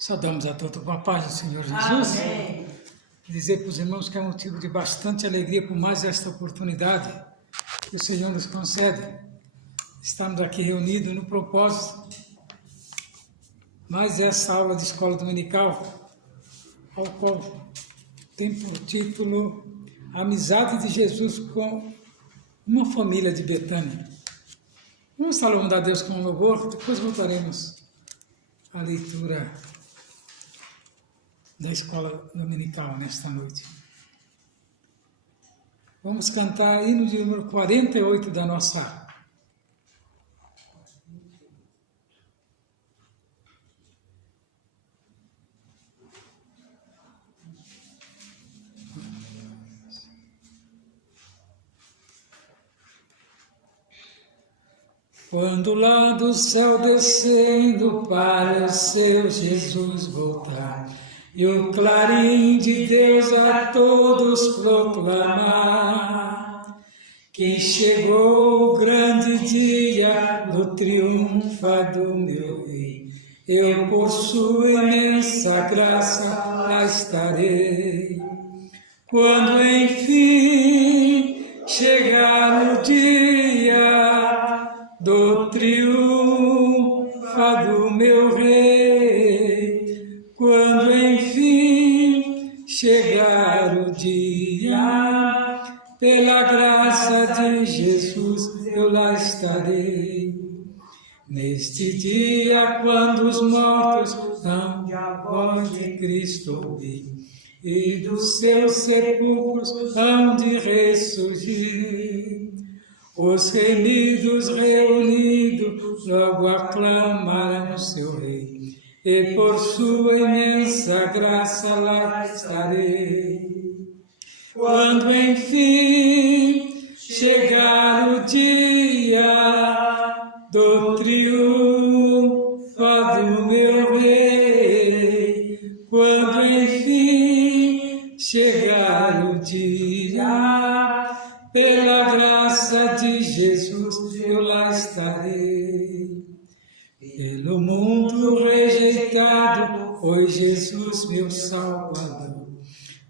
Saudamos a todos com a paz do Senhor Jesus. Amém. Dizer para os irmãos que é motivo de bastante alegria por mais esta oportunidade que o Senhor nos concede. Estamos aqui reunidos no propósito, mais essa aula de escola dominical, ao qual tem por título A Amizade de Jesus com uma família de Betânia. Vamos louvar a Deus com louvor, depois voltaremos à leitura da escola dominical nesta noite. Vamos cantar hino de número 48 da nossa. Quando lá do céu descendo para o seu Jesus voltar, e o clarim de Deus a todos proclamar, que chegou o grande dia do triunfo do meu Rei, eu por sua imensa graça lá estarei. Quando enfim chegar o dia do triunfo do meu Rei, quando enfim chegar o dia, pela graça de Jesus eu lá estarei. Neste dia, quando os mortos dão a voz de Cristo ouvir, e dos seus sepulcros hão de ressurgir, os remidos reunidos logo aclamarão seu Rei, e por sua imensa graça lá estarei. Quando enfim chegar o dia do triunfo do meu Rei, quando enfim chegar o dia, pela graça de Jesus eu lá estarei. Pelo mundo rejeitado foi Jesus meu Salvador,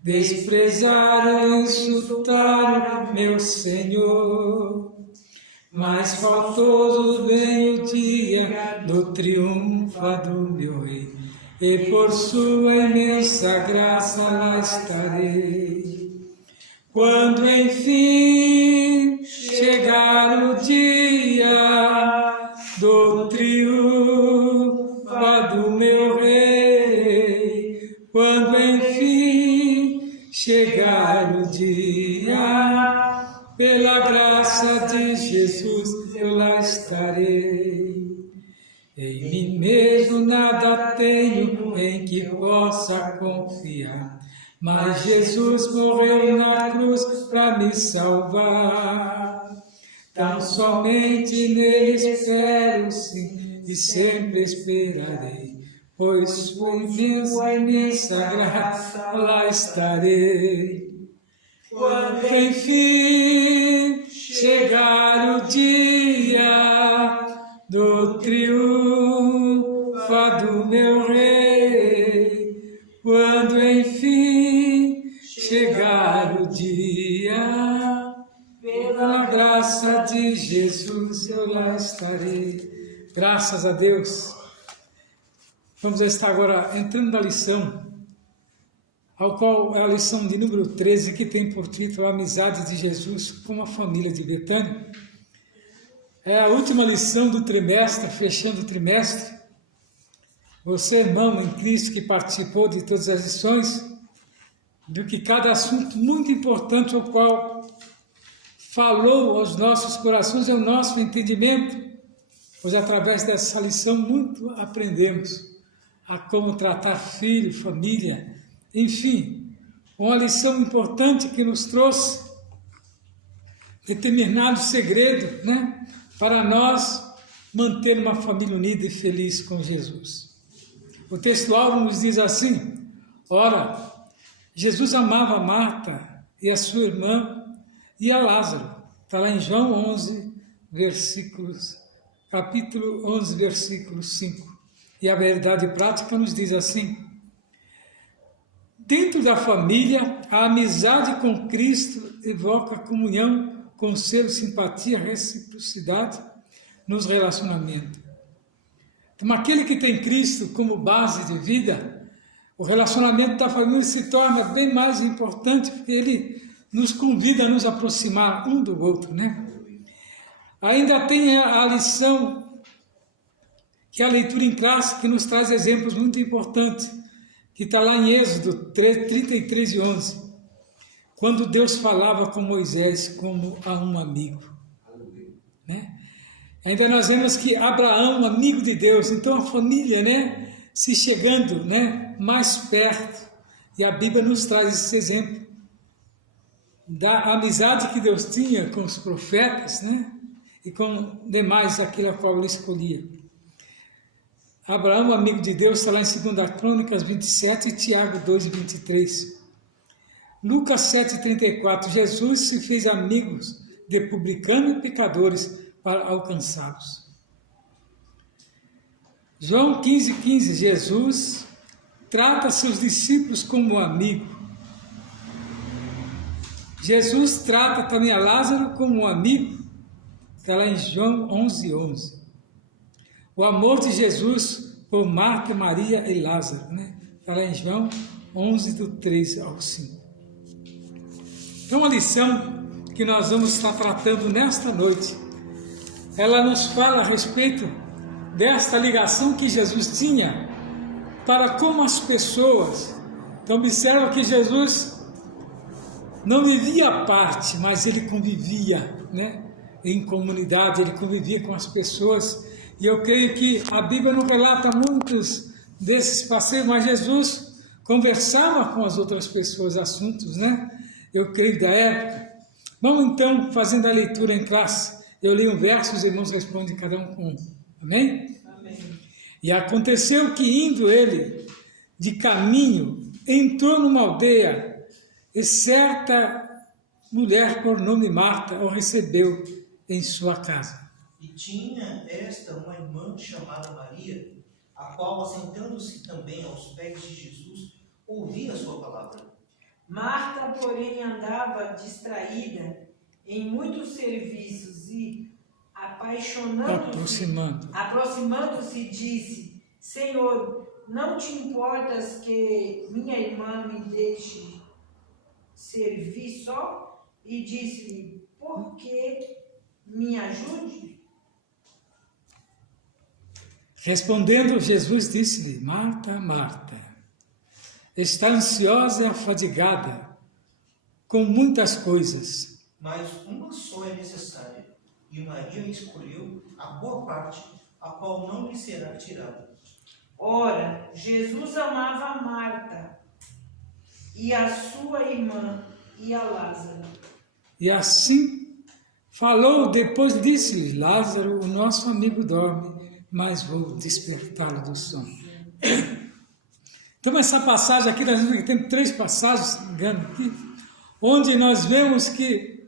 desprezaram e insultaram meu Senhor, mas faltoso vem o dia do triunfo do meu Rei, e por sua imensa graça lá estarei. Quando enfim chegar o dia do triunfo do meu Rei, quando enfim chegar o dia, pela graça de Jesus eu lá estarei. Em mim mesmo nada tenho em que possa confiar, mas Jesus morreu na cruz para me salvar. Tão somente nele espero, sim, e sempre esperarei, pois sua imensa graça lá estarei. Quando enfim chegar o dia do triunfo do meu Rei, quando enfim chegar o dia, pela graça de Jesus eu lá estarei. Graças a Deus. Vamos estar agora entrando na lição, ao qual é a lição de número 13, que tem por título A Amizade de Jesus com a família de Betânia. É a última lição do trimestre, fechando o trimestre. Você, irmão em Cristo, que participou de todas as lições, viu que cada assunto muito importante, ao qual falou aos nossos corações e ao nosso entendimento, pois através dessa lição muito aprendemos a como tratar filho, família, enfim, uma lição importante que nos trouxe determinado segredo, para nós manter uma família unida e feliz com Jesus. O texto-alvo nos diz assim: ora, Jesus amava a Marta e a sua irmã e a Lázaro. Está lá em João 11, capítulo 11, versículo 5. E a verdade prática nos diz assim: dentro da família, a amizade com Cristo evoca comunhão, conselho, simpatia, reciprocidade nos relacionamentos. Então, aquele que tem Cristo como base de vida, o relacionamento da família se torna bem mais importante, porque ele nos convida a nos aproximar um do outro, né? Ainda tem a lição, que é a leitura em classe, que nos traz exemplos muito importantes, que está lá em Êxodo 33 e 11, quando Deus falava com Moisés como a um amigo, né? Ainda nós vemos que Abraão, amigo de Deus, então a família, né, se chegando, né, mais perto, e a Bíblia nos traz esse exemplo da amizade que Deus tinha com os profetas, né, e com demais aquele a qual ele escolhia. Abraão, amigo de Deus, está lá em 2 Crônicas 27 e Tiago 2, 23. Lucas 7,34, Jesus se fez amigos de publicanos e pecadores para alcançá-los. João 15,15, Jesus trata seus discípulos como amigo. Jesus trata também a Lázaro como um amigo, está lá em João 11,11. O amor de Jesus por Marta, Maria e Lázaro, né? Está lá em João 11, do 3 ao 5. Então, a lição que nós vamos estar tratando nesta noite, ela nos fala a respeito desta ligação que Jesus tinha para com as pessoas. Então, observa que Jesus não vivia à parte, mas ele convivia, né, em comunidade, ele convivia com as pessoas. E eu creio que a Bíblia não relata muitos desses passeios, mas Jesus conversava com as outras pessoas, assuntos, né? Eu creio da época. Vamos então, fazendo a leitura em classe. Eu leio um verso, os irmãos respondem cada um com um. Amém? Amém. E aconteceu que, indo ele de caminho, entrou numa aldeia, e certa mulher, por nome Marta, o recebeu em sua casa. E tinha esta uma irmã chamada Maria, a qual, assentando-se também aos pés de Jesus, ouvia a sua palavra. Marta, porém, andava distraída em muitos serviços e, aproximando-se, disse: Senhor, não te importas que minha irmã me deixe servir só? E disse-lhe: por que me ajude? Respondendo, Jesus disse-lhe: Marta, Marta, está ansiosa e afadigada com muitas coisas. Mas uma só é necessária, e Maria escolheu a boa parte, a qual não lhe será tirada. Ora, Jesus amava Marta, e a sua irmã, e a Lázaro. E assim falou, depois disse-lhe: Lázaro, o nosso amigo dorme, mas vou despertá-lo do sono. Então, essa passagem aqui, nós vemos que tem 3 passagens, se não me engano, aqui, onde nós vemos que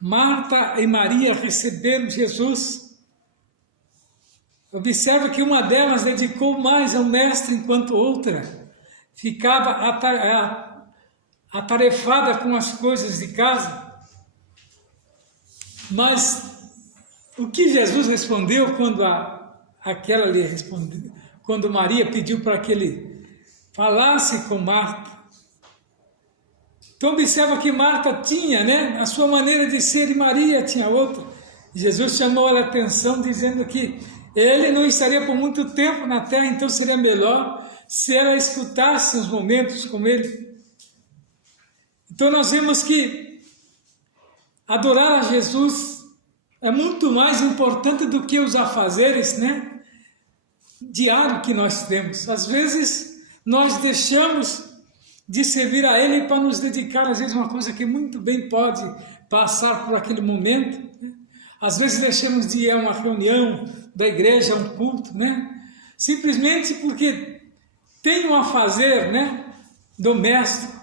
Marta e Maria receberam Jesus. Observa que uma delas dedicou mais ao mestre, enquanto outra ficava atarefada com as coisas de casa. Mas o que Jesus respondeu quando Maria pediu para que ele falasse com Marta? Então observa que Marta tinha, né, a sua maneira de ser, e Maria tinha outra. Jesus chamou a atenção dizendo que ele não estaria por muito tempo na terra, então seria melhor se ela escutasse os momentos com ele. Então nós vemos que adorar a Jesus é muito mais importante do que os afazeres, né, diário que nós temos. Às vezes nós deixamos de servir a Ele para nos dedicar, às vezes, a uma coisa que muito bem pode passar por aquele momento, né? Às vezes deixamos de ir a uma reunião da igreja, a um culto, né? Simplesmente porque tem um afazer, né, doméstico.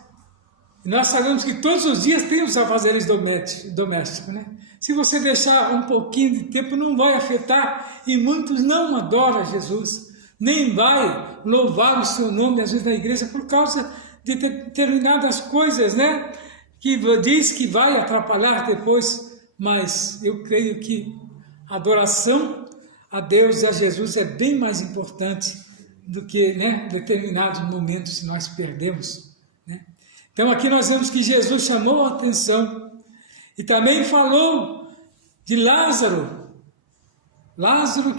E nós sabemos que todos os dias tem os afazeres domésticos, né? Se você deixar um pouquinho de tempo, não vai afetar, e muitos não adoram Jesus, nem vai louvar o seu nome, às vezes, na igreja, por causa de determinadas coisas, né? Que diz que vai atrapalhar depois, mas eu creio que a adoração a Deus e a Jesus é bem mais importante do que, né, determinados momentos que nós perdemos, né? Então aqui nós vemos que Jesus chamou a atenção e também falou de Lázaro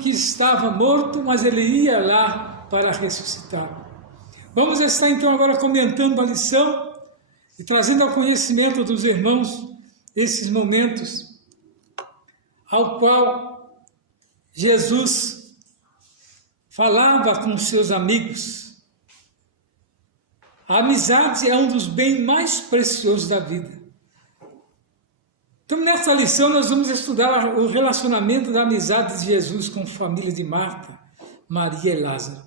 que estava morto, mas ele ia lá para ressuscitar. Vamos estar então agora comentando a lição e trazendo ao conhecimento dos irmãos esses momentos ao qual Jesus falava com seus amigos. A amizade é um dos bens mais preciosos da vida. Então, nessa lição, nós vamos estudar o relacionamento da amizade de Jesus com a família de Marta, Maria e Lázaro.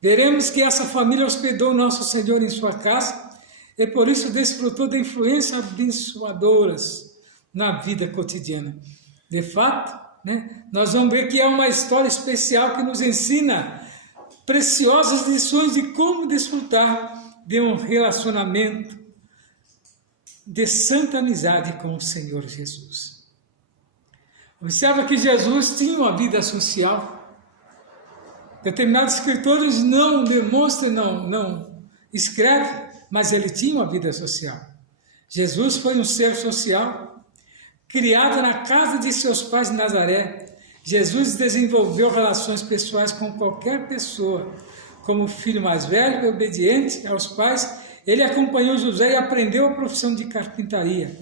Veremos que essa família hospedou nosso Senhor em sua casa e por isso desfrutou de influências abençoadoras na vida cotidiana. De fato, né, nós vamos ver que é uma história especial que nos ensina preciosas lições de como desfrutar de um relacionamento de santa amizade com o Senhor Jesus. Observa que Jesus tinha uma vida social. Determinados escritores não demonstram, não escrevem, mas ele tinha uma vida social. Jesus foi um ser social, criado na casa de seus pais em Nazaré. Jesus desenvolveu relações pessoais com qualquer pessoa. Como filho mais velho e obediente aos pais, ele acompanhou José e aprendeu a profissão de carpintaria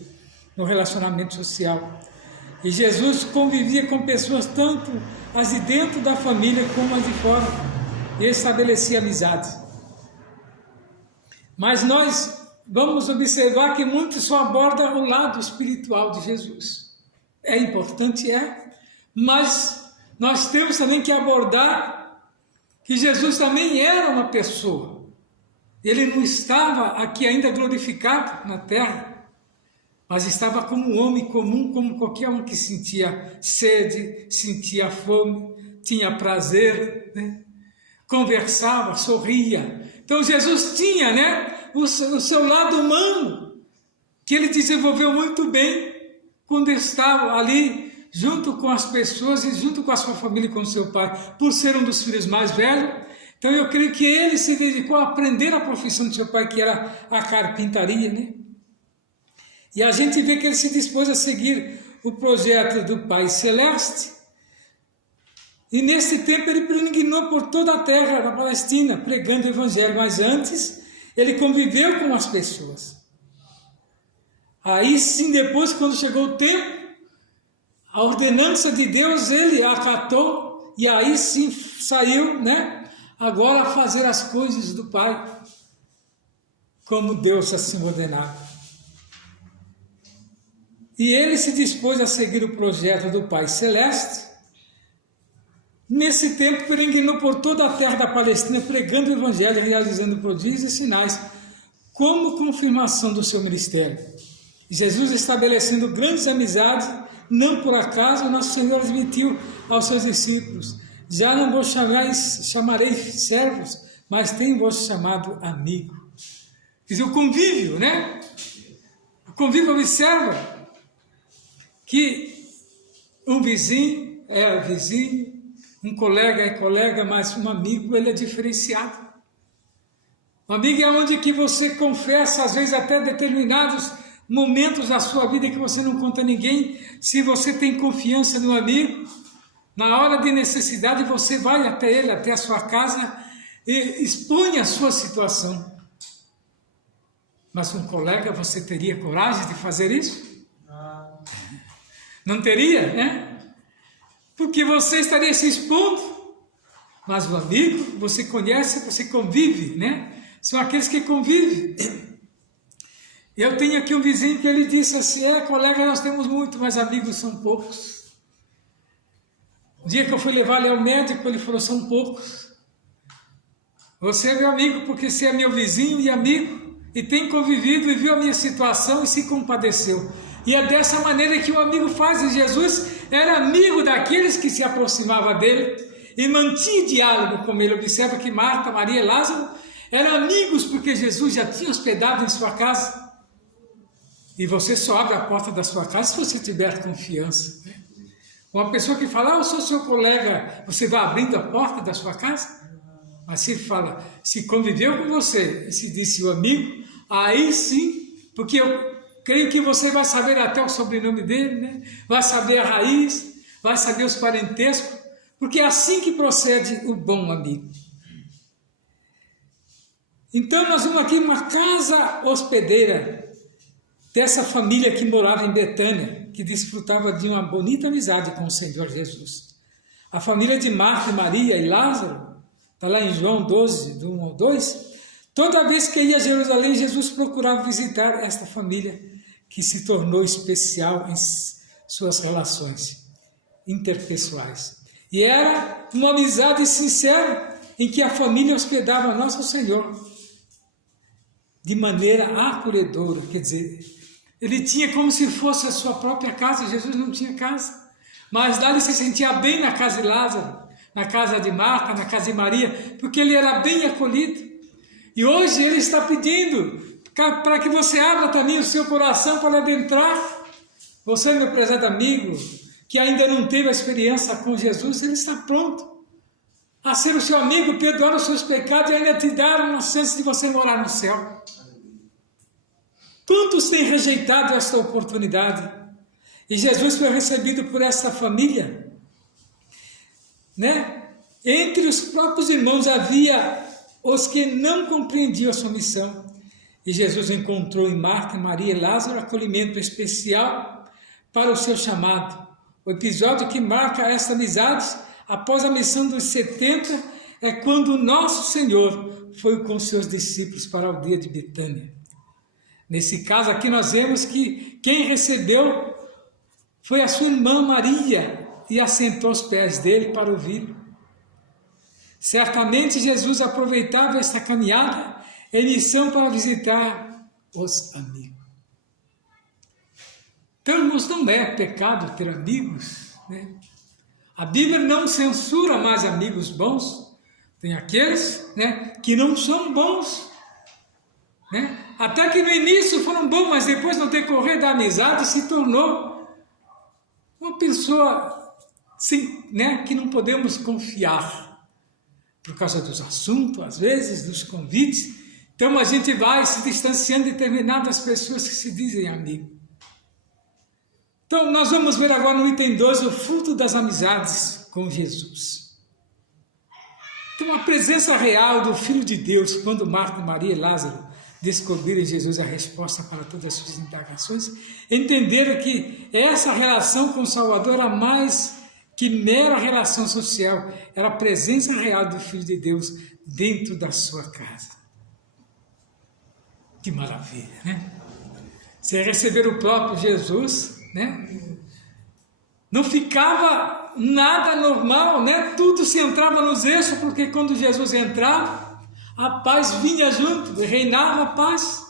no relacionamento social. E Jesus convivia com pessoas tanto as de dentro da família como as de fora e estabelecia amizade. Mas nós vamos observar que muito só aborda o lado espiritual de Jesus. É importante, mas nós temos também que abordar que Jesus também era uma pessoa. Ele não estava aqui ainda glorificado na terra, mas estava como um homem comum, como qualquer um que sentia sede, sentia fome, tinha prazer, né? Conversava, sorria. Então Jesus tinha, né, o seu lado humano, que ele desenvolveu muito bem quando estava ali junto com as pessoas e junto com a sua família e com o seu pai, por ser um dos filhos mais velhos. Então eu creio que ele se dedicou a aprender a profissão do seu pai, que era a carpintaria, né? E a gente vê que ele se dispôs a seguir o projeto do Pai Celeste. E nesse tempo ele peregrinou por toda a terra da Palestina, pregando o evangelho. Mas antes, ele conviveu com as pessoas. Aí sim, depois, quando chegou o tempo, a ordenança de Deus, ele acatou. E aí sim, saiu, né? Agora a fazer as coisas do Pai, como Deus assim ordenava. E ele se dispôs a seguir o projeto do Pai Celeste. Nesse tempo, peregrinou por toda a terra da Palestina, pregando o Evangelho, realizando prodígios e sinais, como confirmação do seu ministério. Jesus estabelecendo grandes amizades, não por acaso, nosso Senhor admitiu aos seus discípulos: já não vos chamarei servos, mas tenho-vos chamado amigo. Quer dizer, o convívio, né? O convívio observa que um vizinho é vizinho, um colega é colega, mas um amigo, ele é diferenciado. Um amigo é onde que você confessa, às vezes até determinados momentos da sua vida que você não conta a ninguém. Se você tem confiança no amigo, na hora de necessidade você vai até ele, até a sua casa e expõe a sua situação. Mas um colega, você teria coragem de fazer isso? Não teria, né? Porque você estaria se expondo. Mas o amigo, você conhece, você convive, né? São aqueles que convivem. Eu tenho aqui um vizinho que ele disse assim: colega, nós temos muito, mas amigos são poucos. O dia que eu fui levar ele ao médico, ele falou: são poucos. Você é meu amigo porque você é meu vizinho e amigo, e tem convivido e viu a minha situação e se compadeceu. E é dessa maneira que o amigo faz. E Jesus era amigo daqueles que se aproximavam dele. e mantinha diálogo com ele. Observa que Marta, Maria e Lázaro eram amigos porque Jesus já tinha hospedado em sua casa. E você só abre a porta da sua casa se você tiver confiança. Né? Uma pessoa que fala, eu sou seu colega, você vai abrindo a porta da sua casa? Mas se fala, se conviveu com você, e se disse o amigo, aí sim, porque eu creio que você vai saber até o sobrenome dele, né? Vai saber a raiz, vai saber os parentescos, porque é assim que procede o bom amigo. Então nós vamos aqui numa casa hospedeira dessa família que morava em Betânia, que desfrutava de uma bonita amizade com o Senhor Jesus. A família de Marta, Maria e Lázaro, está lá em João 12, do 1 ao 2, toda vez que ia a Jerusalém, Jesus procurava visitar esta família que se tornou especial em suas relações interpessoais. E era uma amizade sincera em que a família hospedava Nosso Senhor de maneira acolhedora, quer dizer, ele tinha como se fosse a sua própria casa. Jesus não tinha casa, mas lá ele se sentia bem na casa de Lázaro, na casa de Marta, na casa de Maria, porque ele era bem acolhido. E hoje ele está pedindo para que você abra também o seu coração para adentrar. Você, meu prezado amigo, que ainda não teve a experiência com Jesus, ele está pronto a ser o seu amigo, perdoar os seus pecados e ainda te dar uma chance de você morar no céu. Quantos têm rejeitado esta oportunidade? E Jesus foi recebido por esta família, né? Entre os próprios irmãos havia os que não compreendiam a sua missão. E Jesus encontrou em Marta, Maria e Lázaro acolhimento especial para o seu chamado. O episódio que marca esta amizade após a missão dos 70 é quando nosso Senhor foi com seus discípulos para a aldeia de Betânia. Nesse caso aqui nós vemos que quem recebeu foi a sua irmã Maria e assentou aos pés dele para ouvi-lo. Certamente Jesus aproveitava esta caminhada em missão para visitar os amigos. Então, irmãos, não é pecado ter amigos, né? A Bíblia não censura mais amigos bons. Tem aqueles, né, que não são bons, né? Até que no início foram bons, mas depois no decorrer da amizade se tornou uma pessoa sim, né, que não podemos confiar por causa dos assuntos, às vezes, dos convites. Então a gente vai se distanciando de determinadas pessoas que se dizem amigo. Então nós vamos ver agora no item 2 o fruto das amizades com Jesus. Então a presença real do Filho de Deus, quando Marta, Maria e Lázaro descobriram em Jesus a resposta para todas as suas indagações, entenderam que essa relação com o Salvador era mais que mera relação social, era a presença real do Filho de Deus dentro da sua casa. Que maravilha, né? Você receber o próprio Jesus, né? Não ficava nada normal, né? Tudo se entrava nos eixos, porque quando Jesus entrava, a paz vinha junto, reinava a paz.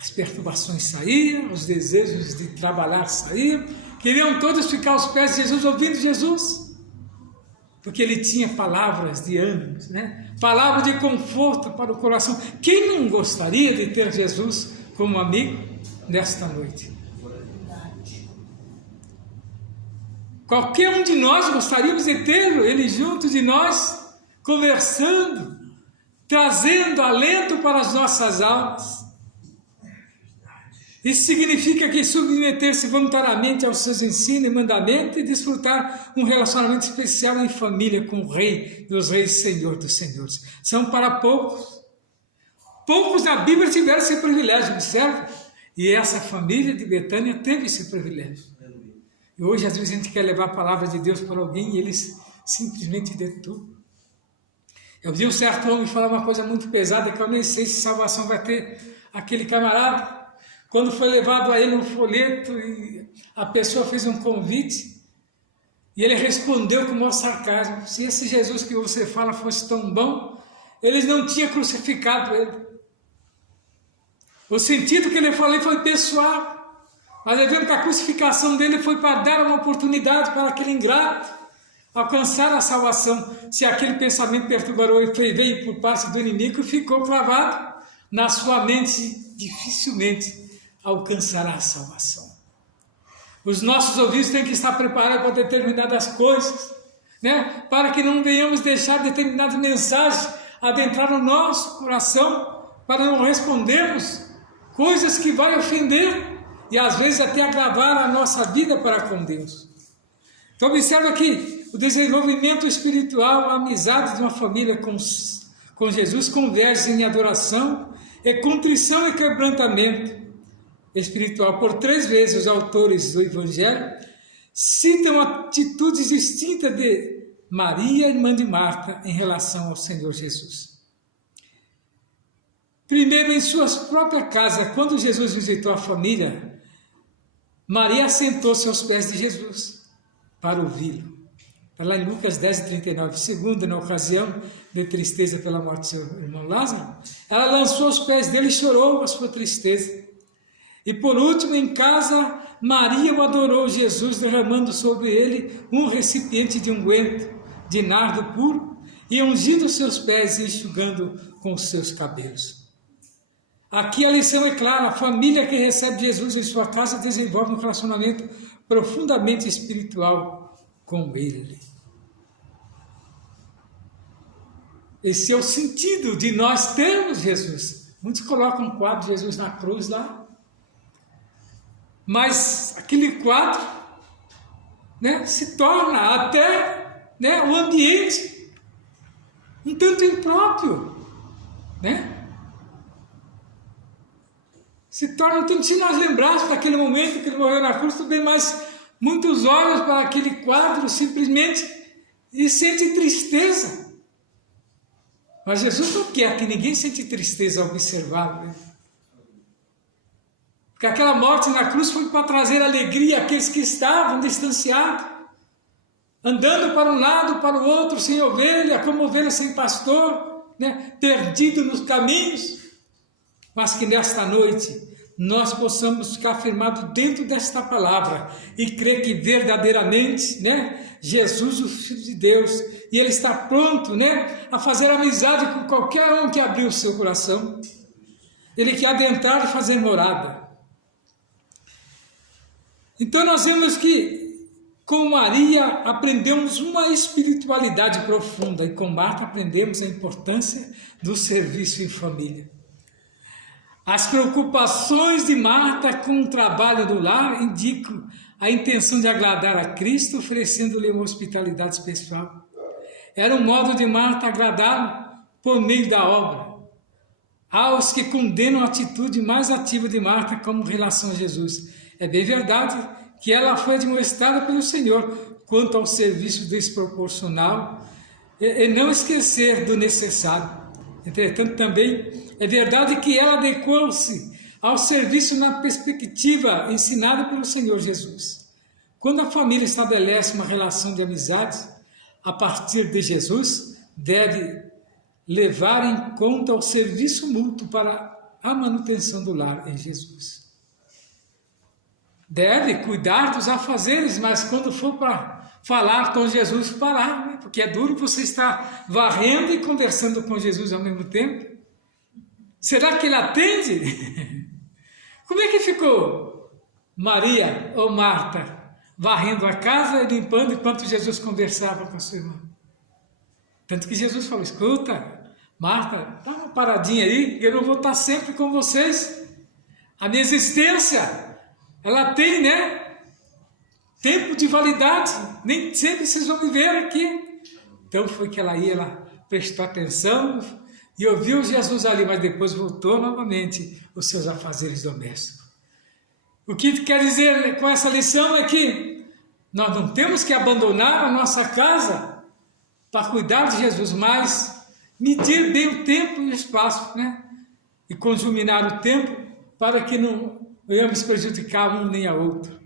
As perturbações saíam, os desejos de trabalhar saíam, queriam todos ficar aos pés de Jesus, ouvindo Jesus, porque ele tinha palavras de ânimo, né? Palavras de conforto para o coração. Quem não gostaria de ter Jesus como amigo nesta noite? Qualquer um de nós gostaríamos de tê-lo, ele junto de nós, conversando, trazendo alento para as nossas almas. Isso significa que submeter-se voluntariamente aos seus ensinos e mandamentos e desfrutar um relacionamento especial em família com o Rei dos Reis, Senhor dos Senhores. São para poucos. Poucos na Bíblia tiveram esse privilégio, observe. E essa família de Betânia teve esse privilégio. E hoje, às vezes, a gente quer levar a palavra de Deus para alguém e eles simplesmente deturpam. Eu vi um certo homem falar uma coisa muito pesada, que eu nem sei se salvação vai ter aquele camarada. Quando foi levado a ele um folheto e a pessoa fez um convite, e ele respondeu com o maior sarcasmo: se esse Jesus que você fala fosse tão bom, eles não tinham crucificado ele. O sentido que ele falou foi pessoal, mas vendo que a crucificação dele foi para dar uma oportunidade para aquele ingrato, alcançar a salvação, se aquele pensamento perturbador veio por parte do inimigo e ficou cravado na sua mente, dificilmente alcançará a salvação. Os nossos ouvidos têm que estar preparados para determinadas coisas, né? Para que não venhamos deixar determinadas mensagens adentrar no nosso coração, para não respondermos coisas que vai ofender e às vezes até agravar a nossa vida para com Deus. Então observa aqui o desenvolvimento espiritual, a amizade de uma família com Jesus converge em adoração, contrição e quebrantamento espiritual. Por 3 vezes os autores do Evangelho citam atitudes distintas de Maria, irmã de Marta, em relação ao Senhor Jesus. Primeiro, em sua própria casa, quando Jesus visitou a família, Maria sentou-se aos pés de Jesus para ouvi-lo. Está lá em Lucas 10:39. Segundo, na ocasião de tristeza pela morte do seu irmão Lázaro, ela lançou aos pés dele e chorou a sua tristeza. E por último, em casa, Maria o adorou Jesus, derramando sobre ele um recipiente de unguento de nardo puro e ungindo seus pés e enxugando com os seus cabelos. Aqui a lição é clara: a família que recebe Jesus em sua casa desenvolve um relacionamento profundamente espiritual com Ele. Esse é o sentido de nós termos Jesus. Muitos colocam um quadro de Jesus na cruz lá, mas aquele quadro, né, se torna até, né, um ambiente um tanto impróprio, né? Se torna um tanto, se nós lembrarmos daquele momento que ele morreu na cruz, tudo bem, mas muitos olham para aquele quadro simplesmente e sentem tristeza. Mas Jesus não quer que ninguém sente tristeza ao observá-lo, né? Porque aquela morte na cruz foi para trazer alegria àqueles que estavam distanciados, andando para um lado, para o outro, sem ovelha, como ovelha sem pastor, né? Perdido nos caminhos. Mas que nesta noite nós possamos ficar firmados dentro desta palavra e crer que verdadeiramente, né, Jesus, o Filho de Deus, e Ele está pronto, né, a fazer amizade com qualquer um que abrir o seu coração. Ele quer adentrar e fazer morada. Então nós vemos que com Maria aprendemos uma espiritualidade profunda e com Marta aprendemos a importância do serviço em família. As preocupações de Marta com o trabalho do lar indicam a intenção de agradar a Cristo, oferecendo-lhe uma hospitalidade especial. Era um modo de Marta agradá-lo por meio da obra. Há os que condenam a atitude mais ativa de Marta como relação a Jesus. É bem verdade que ela foi admoestada pelo Senhor quanto ao serviço desproporcional e não esquecer do necessário. Entretanto, também é verdade que ela adequou-se ao serviço na perspectiva ensinada pelo Senhor Jesus. Quando a família estabelece uma relação de amizade a partir de Jesus, deve levar em conta o serviço mútuo para a manutenção do lar em Jesus. Deve cuidar dos afazeres, mas quando for para falar com Jesus, parar, né? Porque é duro você estar varrendo e conversando com Jesus ao mesmo tempo. Será que ele atende? Como é que ficou Maria ou Marta varrendo a casa e limpando enquanto Jesus conversava com a sua irmã? Tanto que Jesus falou: escuta, Marta, dá uma paradinha aí, eu não vou estar sempre com vocês. A minha existência, ela tem, né, tempo de validade, nem sempre vocês vão me ver aqui. Então foi que ela prestou atenção e ouviu Jesus ali, mas depois voltou novamente aos seus afazeres domésticos. O que quer dizer com essa lição é que nós não temos que abandonar a nossa casa para cuidar de Jesus, mas medir bem o tempo e o espaço, né? E conjuminar o tempo para que não venhamos prejudicar um nem a outro.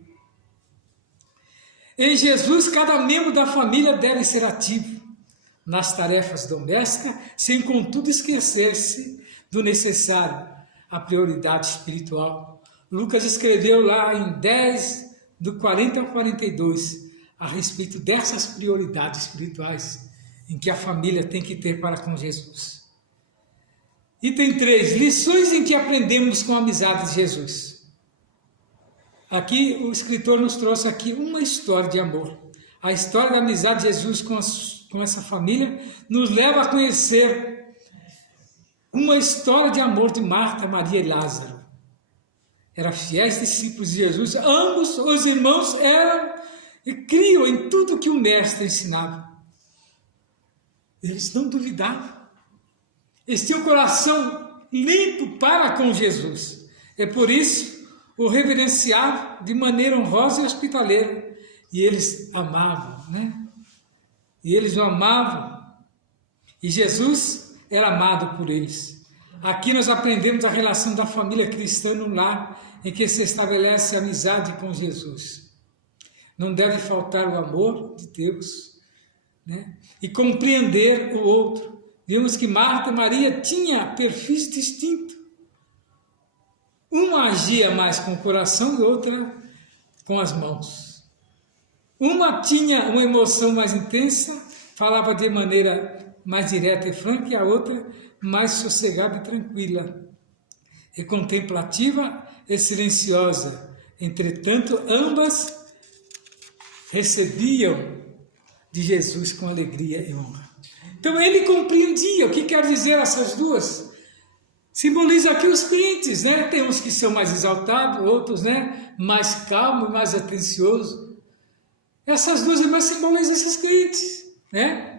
Em Jesus, cada membro da família deve ser ativo nas tarefas domésticas, sem contudo esquecer-se do necessário, a prioridade espiritual. Lucas escreveu lá em 10, do 40 ao 42, a respeito dessas prioridades espirituais em que a família tem que ter para com Jesus. Item 3, lições em que aprendemos com a amizade de Jesus. Aqui o escritor nos trouxe aqui uma história de amor. A história da amizade de Jesus com essa família nos leva a conhecer uma história de amor de Marta, Maria e Lázaro. Eram fiéis discípulos de Jesus, ambos os irmãos eram e criam em tudo que o mestre ensinava. Eles não duvidavam. Eles tinham o coração limpo para com Jesus. É por isso o reverenciavam de maneira honrosa e hospitaleira. E eles amavam, né? E eles o amavam. E Jesus era amado por eles. Aqui nós aprendemos a relação da família cristã no lar, em que se estabelece a amizade com Jesus. Não deve faltar o amor de Deus, né? E compreender o outro. Vimos que Marta e Maria tinham perfis distintos. Uma agia mais com o coração e outra com as mãos. Uma tinha uma emoção mais intensa, falava de maneira mais direta e franca, e a outra mais sossegada e tranquila. E contemplativa e silenciosa. Entretanto, ambas recebiam de Jesus com alegria e honra. Então ele compreendia. O que quer dizer essas duas? Simboliza aqui os crentes, né? Tem uns que são mais exaltados, outros, né, mais calmos, mais atenciosos. Essas duas irmãs simbolizam esses crentes, né?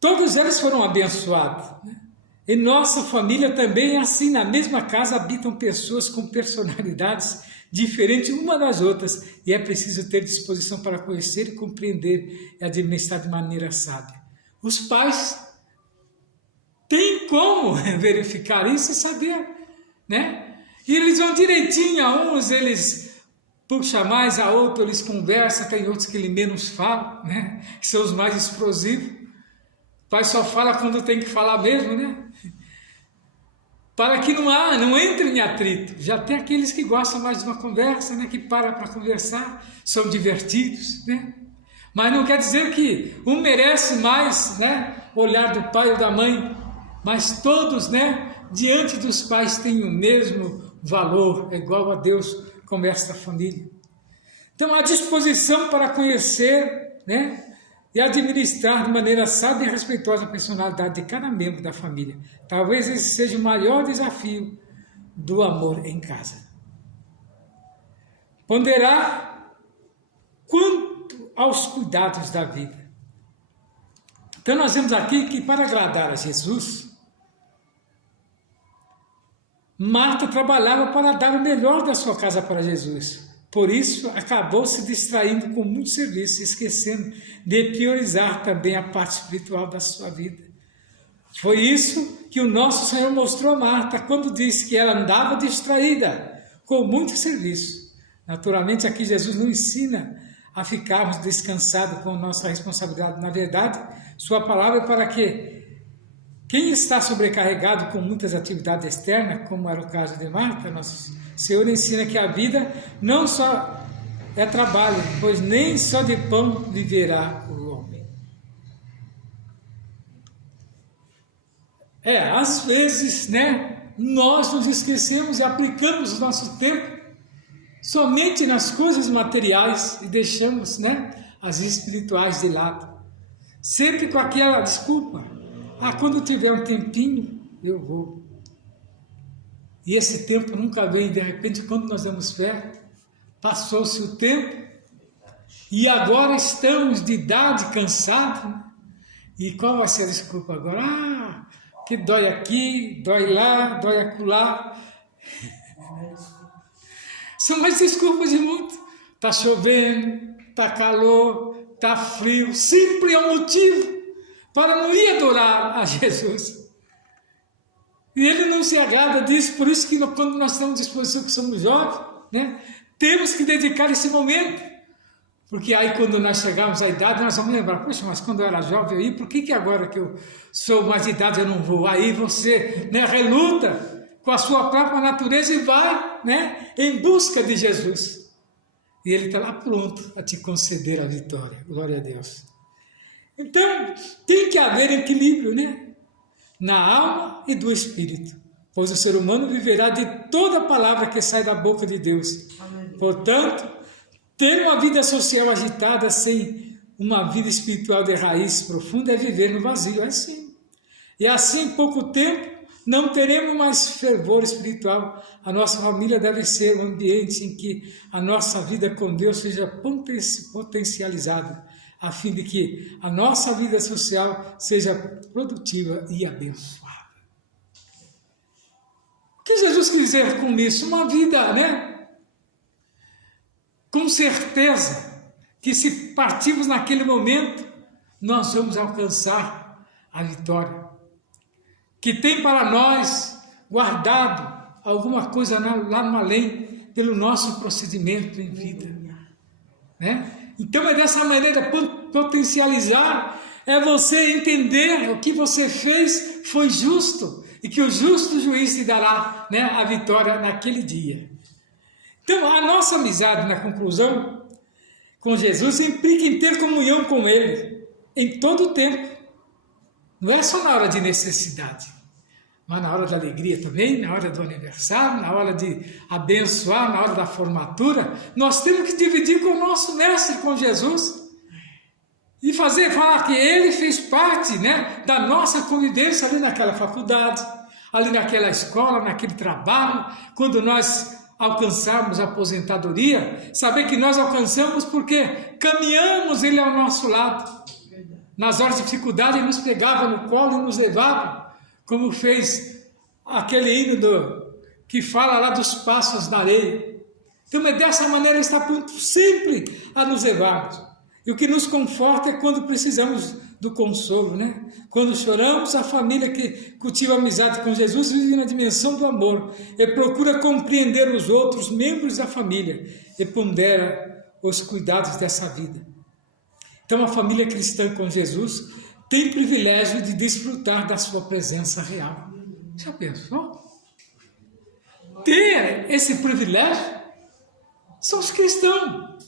Todos eles foram abençoados, né? Em nossa família também é assim. Na mesma casa habitam pessoas com personalidades diferentes uma das outras, e é preciso ter disposição para conhecer e compreender e administrar de maneira sábia. Os pais têm como verificar isso e saber, né? E eles vão direitinho, a uns eles puxam mais, a outros eles conversam, tem outros que ele menos falam, né? Que são os mais explosivos. O pai só fala quando tem que falar mesmo, né? Para que não entre em atrito. Já tem aqueles que gostam mais de uma conversa, né? Que para conversar, são divertidos, né? Mas não quer dizer que um merece mais, né, olhar do pai ou da mãe, mas todos, né, diante dos pais têm o mesmo valor, é igual a Deus, como esta família. Então, a disposição para conhecer, né, e administrar de maneira sábia e respeitosa a personalidade de cada membro da família. Talvez esse seja o maior desafio do amor em casa. Ponderar quanto aos cuidados da vida. Então nós vemos aqui que para agradar a Jesus, Marta trabalhava para dar o melhor da sua casa para Jesus. Por isso acabou se distraindo com muito serviço, esquecendo de priorizar também a parte espiritual da sua vida. Foi isso que o nosso Senhor mostrou a Marta quando disse que ela andava distraída com muito serviço. Naturalmente aqui Jesus não ensina a ficarmos descansados com nossa responsabilidade. Na verdade, sua palavra é para que quem está sobrecarregado com muitas atividades externas, como era o caso de Marta, nosso Senhor ensina que a vida não só é trabalho, pois nem só de pão viverá o homem. Às vezes, né, nós nos esquecemos e aplicamos o nosso tempo somente nas coisas materiais e deixamos, né, as espirituais de lado. Sempre com aquela desculpa: quando tiver um tempinho, eu vou. E esse tempo nunca vem. De repente, quando nós damos fé, passou-se o tempo e agora estamos de idade, cansados. E qual vai ser a desculpa agora? Que dói aqui, dói lá, dói acolá. São as desculpas de muito. Está chovendo, está calor, está frio. Sempre é um motivo para não ir adorar a Jesus. E ele não se agrada disso. Por isso que quando nós temos disposição, que somos jovens, né, temos que dedicar esse momento. Porque aí quando nós chegarmos à idade, nós vamos lembrar: poxa, mas quando eu era jovem eu ia, por que agora que eu sou mais de idade eu não vou? Aí você, né, reluta com a sua própria natureza e vai, né, em busca de Jesus. E Ele está lá pronto a te conceder a vitória. Glória a Deus. Então, tem que haver equilíbrio, né? Na alma e do espírito. Pois o ser humano viverá de toda palavra que sai da boca de Deus. Amém. Portanto, ter uma vida social agitada sem uma vida espiritual de raiz profunda é viver no vazio, é assim. E assim, em pouco tempo, não teremos mais fervor espiritual. A nossa família deve ser um ambiente em que a nossa vida com Deus seja potencializada, a fim de que a nossa vida social seja produtiva e abençoada. O que Jesus quis dizer com isso? Uma vida, né? Com certeza que se partirmos naquele momento, nós vamos alcançar a vitória. Que tem para nós guardado alguma coisa lá no além pelo nosso procedimento em vida, né? Então é dessa maneira, potencializar, é você entender o que você fez foi justo e que o justo juiz te dará, né, a vitória naquele dia. Então a nossa amizade, na conclusão, com Jesus implica em ter comunhão com Ele em todo o tempo. Não é só na hora de necessidade, mas na hora da alegria também, na hora do aniversário, na hora de abençoar, na hora da formatura. Nós temos que dividir com o nosso mestre, com Jesus, e falar que ele fez parte, né, da nossa convivência ali naquela faculdade, ali naquela escola, naquele trabalho. Quando nós alcançarmos a aposentadoria, saber que nós alcançamos porque caminhamos ele ao nosso lado. Nas horas de dificuldade ele nos pegava no colo e nos levava, como fez aquele hino que fala lá dos passos na areia. Então é dessa maneira ele está pronto sempre a nos levarmos. E o que nos conforta é quando precisamos do consolo, né? Quando choramos, a família que cultiva amizade com Jesus vive na dimensão do amor e procura compreender os outros membros da família e pondera os cuidados dessa vida. Então a família cristã com Jesus tem o privilégio de desfrutar da sua presença real. Já pensou? Ter esse privilégio são os cristãos.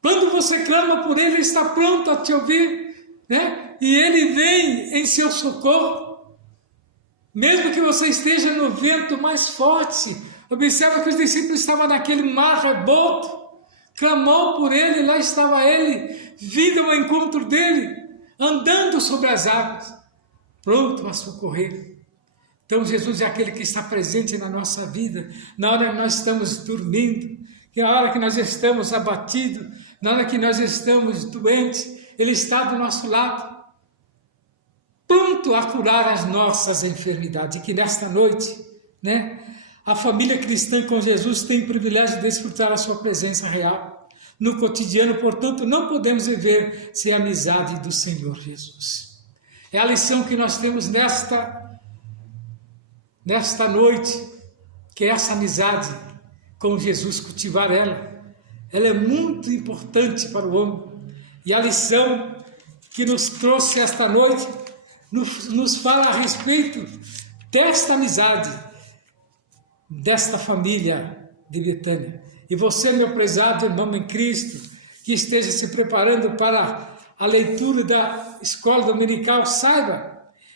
Quando você clama por Ele, Ele está pronto a te ouvir, né? E Ele vem em seu socorro. Mesmo que você esteja no vento mais forte. Observa que os discípulos estavam naquele mar revolto. Clamou por Ele, lá estava Ele, vindo ao encontro dele, andando sobre as águas, pronto a socorrer. Então Jesus é aquele que está presente na nossa vida, na hora que nós estamos dormindo, na hora que nós estamos abatidos, na hora que nós estamos doentes, Ele está do nosso lado, pronto a curar as nossas enfermidades. E que nesta noite, né, a família cristã com Jesus tem o privilégio de desfrutar a sua presença real no cotidiano. Portanto, não podemos viver sem a amizade do Senhor Jesus. É a lição que nós temos nesta noite, que é essa amizade com Jesus, cultivar ela. Ela é muito importante para o homem. E a lição que nos trouxe esta noite nos fala a respeito desta amizade, desta família de Betânia. E você, meu prezado irmão em Cristo, que esteja se preparando para a leitura da escola dominical, saiba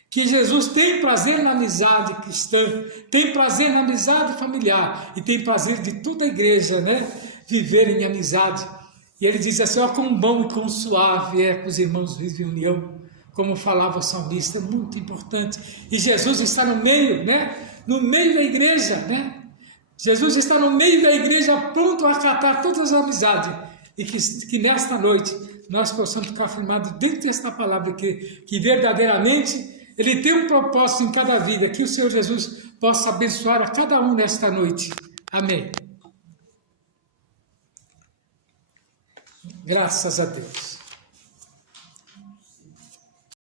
que Jesus tem prazer na amizade cristã, tem prazer na amizade familiar e tem prazer de toda a igreja, né, viver em amizade. E ele diz assim: ó, quão bom e quão suave é que os irmãos vivem em união, como falava o salmista. É muito importante. E Jesus está no meio, né, no meio da igreja, né? Jesus está no meio da igreja, pronto a acatar todas as amizades. E que nesta noite nós possamos ficar afirmados dentro desta palavra que verdadeiramente Ele tem um propósito em cada vida, que o Senhor Jesus possa abençoar a cada um nesta noite. Amém. Graças a Deus.